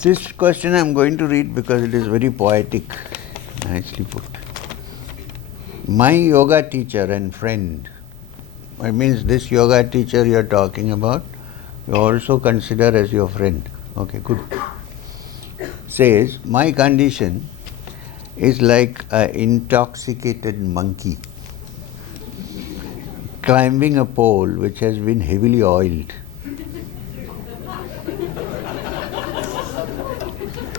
This question I am going to read because it is very poetic, nicely put. My yoga teacher and friend, it means this yoga teacher you are talking about, you also consider as your friend. Okay, good. Says, my condition is like an intoxicated monkey climbing a pole which has been heavily oiled.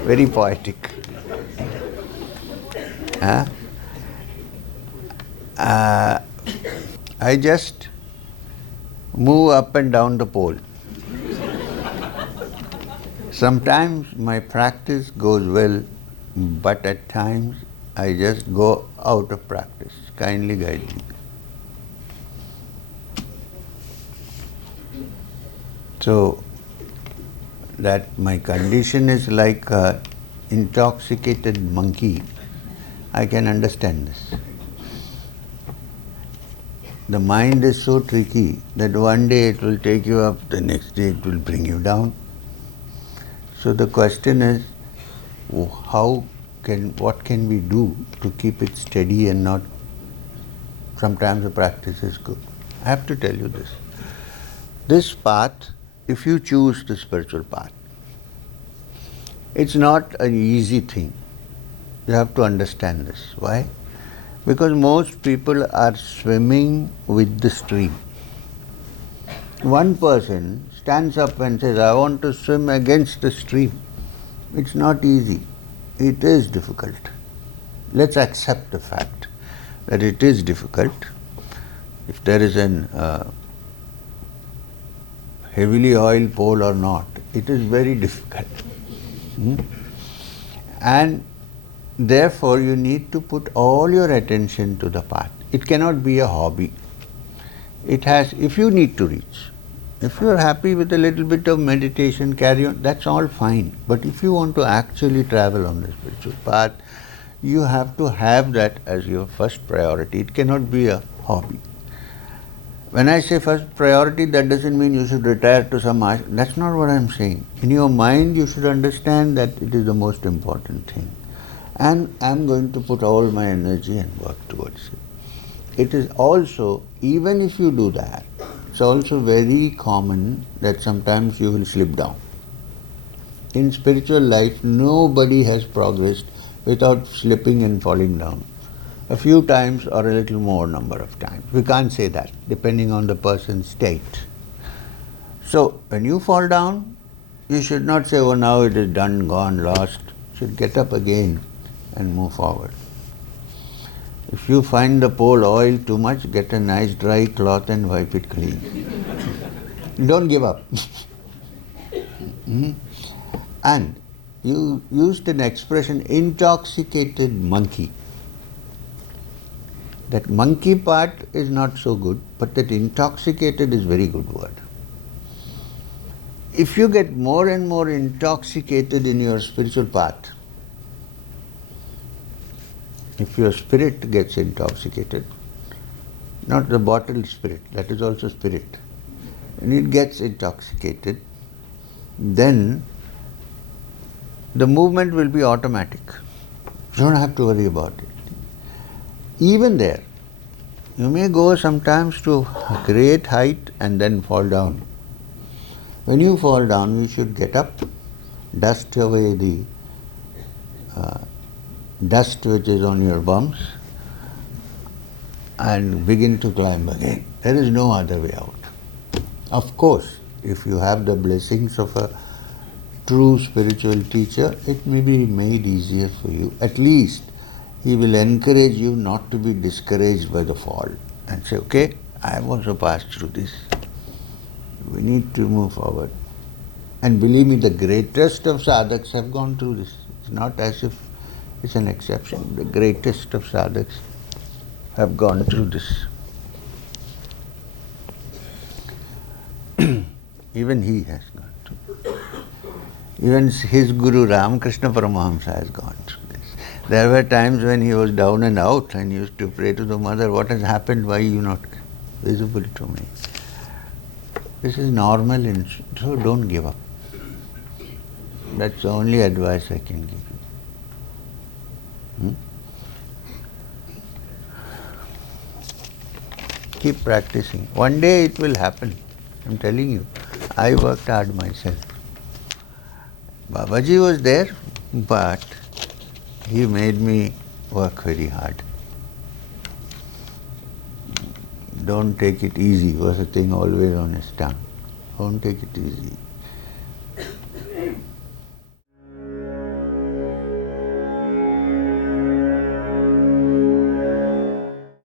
Very poetic. Huh? I just move up and down the pole. Sometimes my practice goes well, but at times I just go out of practice. Kindly guide me. So, that my condition is like an intoxicated monkey, I can understand this. The mind is so tricky that one day it will take you up, the next day it will bring you down. So the question is, what can we do to keep it steady and not, sometimes the practice is good. I have to tell you this. This path, if you choose the spiritual path, it's not an easy thing. You have to understand this. Why? Because most people are swimming with the stream. One person stands up and says, I want to swim against the stream. It's not easy. It is difficult. Let's accept the fact that it is difficult. If there is an heavily oiled pole or not, it is very difficult. And therefore you need to put all your attention to the path. It cannot be a hobby. It has, if you need to reach, if you are happy with a little bit of meditation, carry on, that's all fine. But if you want to actually travel on the spiritual path, you have to have that as your first priority. It cannot be a hobby. When I say first priority, that doesn't mean you should retire to some ashram. That's not what I'm saying. In your mind, you should understand that it is the most important thing. And I'm going to put all my energy and work towards it. It is also, even if you do that, it's also very common that sometimes you will slip down. In spiritual life, nobody has progressed without slipping and falling down. A few times or a little more number of times. We can't say that, depending on the person's state. So, when you fall down, you should not say, oh, now it is done, gone, lost. You should get up again and move forward. If you find the pole oiled too much, get a nice dry cloth and wipe it clean. Don't give up. And you used an expression, intoxicated monkey. That monkey part is not so good, but that intoxicated is very good word. If you get more and more intoxicated in your spiritual path, if your spirit gets intoxicated, not the bottled spirit, that is also spirit, and it gets intoxicated, then the movement will be automatic. You don't have to worry about it. Even there, you may go sometimes to a great height and then fall down. When you fall down, you should get up, dust away the dust which is on your bums, and begin to climb again. There is no other way out. Of course, if you have the blessings of a true spiritual teacher, it may be made easier for you. At least he will encourage you not to be discouraged by the fall and say, okay, I have also passed through this. We need to move forward. And believe me, the greatest of sadhaks have gone through this. It's not as if it's an exception. The greatest of sadhaks have gone through this. Even he has gone through. Even his Guru Ramakrishna Paramahamsa has gone through this. There were times when he was down and out and used to pray to the mother, what has happened, why are you not visible to me? This is normal, so don't give up. That's the only advice I can give you. Keep practicing. One day it will happen. I'm telling you. I worked hard myself. Babaji was there, but he made me work very hard. Don't take it easy was a thing always on his tongue. Don't take it easy.